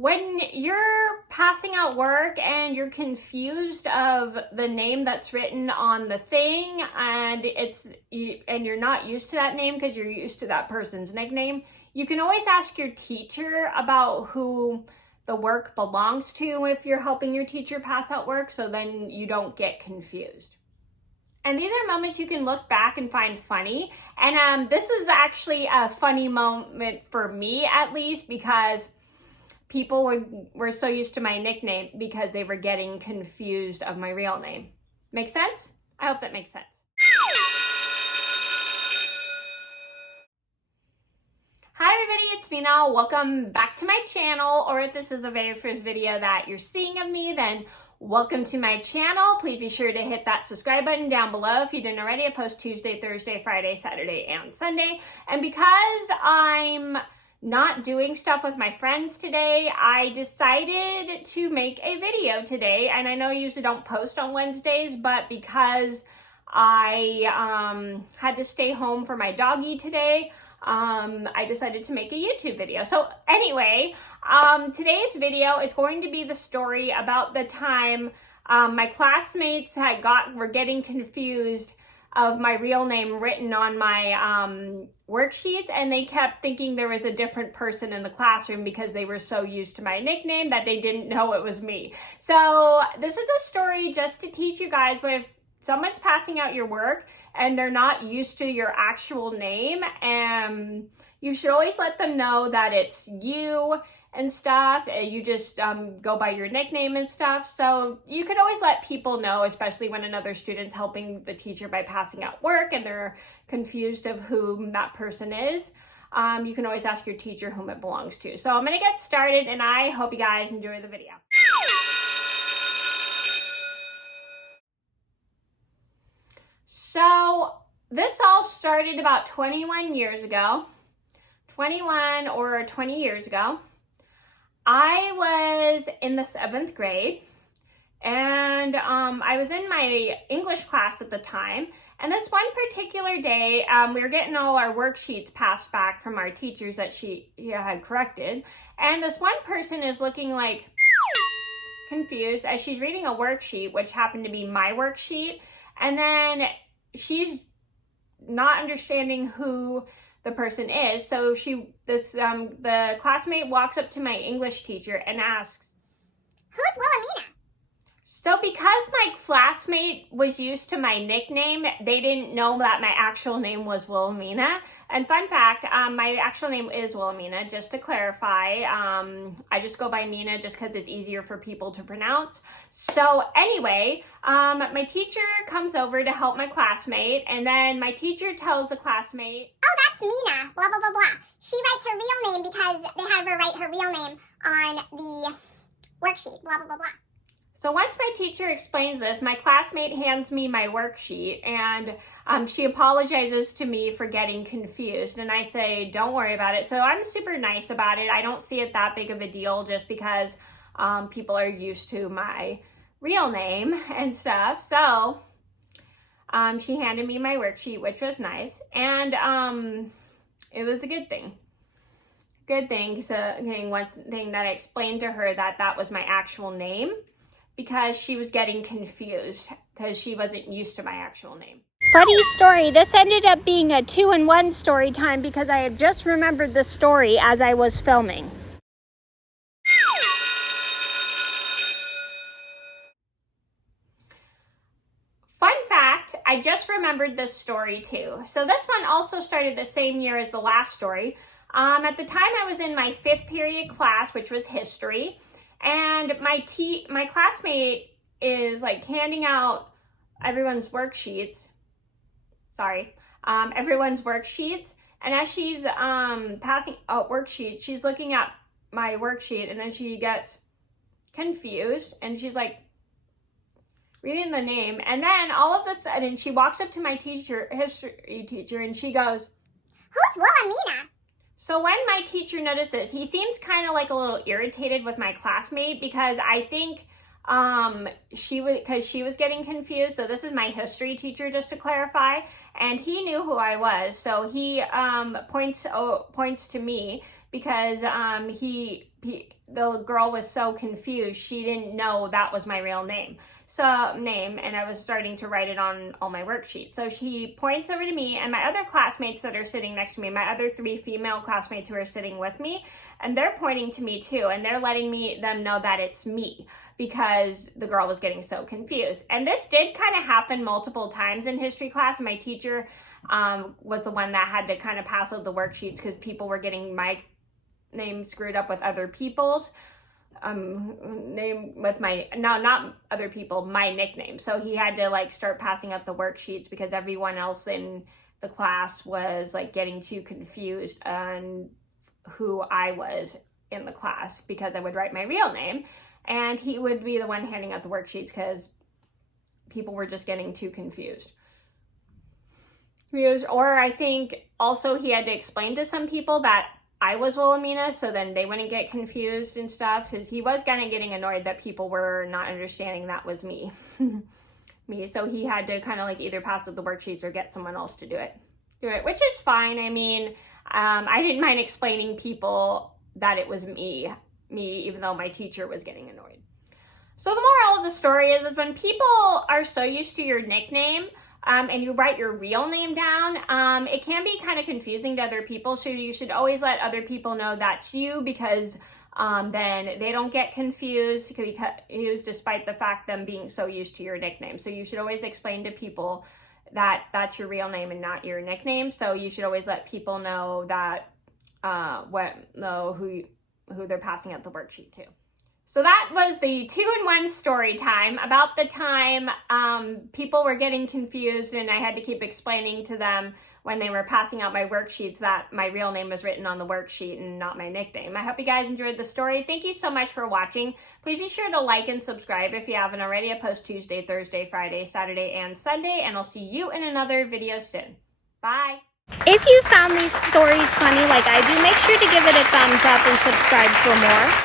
When you're passing out work and you're confused of the name that's written on the thing and you're not used to that name because you're used to that person's nickname, you can always ask your teacher about who the work belongs to if you're helping your teacher pass out work, so then you don't get confused. And these are moments you can look back and find funny. And this is actually a funny moment for me, at least, because people were so used to my nickname because they were getting confused of my real name. Make sense? I hope that makes sense. Hi everybody, it's Mena. Welcome back to my channel, or if this is the very first video that you're seeing of me, then welcome to my channel. Please be sure to hit that subscribe button down below if you didn't already. I post Tuesday, Thursday, Friday, Saturday, and Sunday. And because I'm not doing stuff with my friends today, I decided to make a video today. And I know I usually don't post on Wednesdays, but because I had to stay home for my doggy today, I decided to make a YouTube video. So anyway, today's video is going to be the story about the time my classmates were getting confused of my real name written on my worksheets, and they kept thinking there was a different person in the classroom because they were so used to my nickname that they didn't know it was me. So this is a story just to teach you guys, but if someone's passing out your work and they're not used to your actual name, and you should always let them know that it's you and stuff. You just go by your nickname and stuff. So you could always let people know, especially when another student's helping the teacher by passing out work and they're confused of whom that person is. You can always ask your teacher whom it belongs to. So I'm gonna get started, and I hope you guys enjoy the video. So this all started about 21 years ago, 21 or 20 years ago. I was in the 7th grade, and I was in my English class at the time. And this one particular day, we were getting all our worksheets passed back from our teachers that she had corrected. And this one person is looking like confused as she's reading a worksheet, which happened to be my worksheet. And then she's not understanding who the person is. So the classmate walks up to my English teacher and asks, "Who's Wilhelmina?" So because my classmate was used to my nickname, they didn't know that my actual name was Wilhelmina. And fun fact, my actual name is Wilhelmina, just to clarify. I just go by Mena just because it's easier for people to pronounce. So anyway, my teacher comes over to help my classmate, and then my teacher tells the classmate, "Oh, that's Mena, blah, blah, blah, blah. She writes her real name because they had her write her real name on the worksheet, blah, blah, blah, blah." So once my teacher explains this, my classmate hands me my worksheet, and she apologizes to me for getting confused. And I say, don't worry about it. So I'm super nice about it. I don't see it that big of a deal just because people are used to my real name and stuff. So she handed me my worksheet, which was nice. And it was a good thing. Good thing. So one thing that I explained to her that was my actual name, because she was getting confused because she wasn't used to my actual name. Funny story. This ended up being a 2-in-1 story time because I had just remembered the story as I was filming. Fun fact, I just remembered this story too. So this one also started the same year as the last story. At the time I was in my 5th period class, which was history. And my classmate is like handing out everyone's worksheets. Everyone's worksheets. And as she's passing out worksheets, she's looking at my worksheet, and then she gets confused, and she's like reading the name. And then all of a sudden, she walks up to my history teacher, and she goes, "Who's Wilhelmina?" So when my teacher notices, he seems kind of like a little irritated with my classmate because I think she was getting confused. So this is my history teacher, just to clarify, and he knew who I was. So he points to me because the girl was so confused. She didn't know that was my real name. And I was starting to write it on all my worksheets. So he points over to me and my other classmates that are sitting next to me, my other 3 female classmates who are sitting with me, and they're pointing to me too, and they're letting them know that it's me because the girl was getting so confused. And this did kind of happen multiple times in history class. My teacher was the one that had to kind of pass out the worksheets because people were getting my name screwed up with other people's name with not other people, my nickname. So he had to like start passing out the worksheets because everyone else in the class was like getting too confused on who I was in the class because I would write my real name and he would be the one handing out the worksheets because people were just getting too confused. Or I think also he had to explain to some people that I was Wilhelmina, so then they wouldn't get confused and stuff, because he was kind of getting annoyed that people were not understanding that was me. So he had to kind of like either pass with the worksheets or get someone else to do it, which is fine. I mean, I didn't mind explaining people that it was me, even though my teacher was getting annoyed. So the moral of the story is when people are so used to your nickname, and you write your real name down, it can be kind of confusing to other people. So you should always let other people know that's you because then they don't get confused despite the fact them being so used to your nickname. So you should always explain to people that that's your real name and not your nickname. So you should always let people know that who they're passing out the worksheet to. So that was the 2-in-1 story time about the time people were getting confused and I had to keep explaining to them when they were passing out my worksheets that my real name was written on the worksheet and not my nickname. I hope you guys enjoyed the story. Thank you so much for watching. Please be sure to like and subscribe if you haven't already. I post Tuesday, Thursday, Friday, Saturday, and Sunday, and I'll see you in another video soon. Bye. If you found these stories funny like I do, make sure to give it a thumbs up and subscribe for more.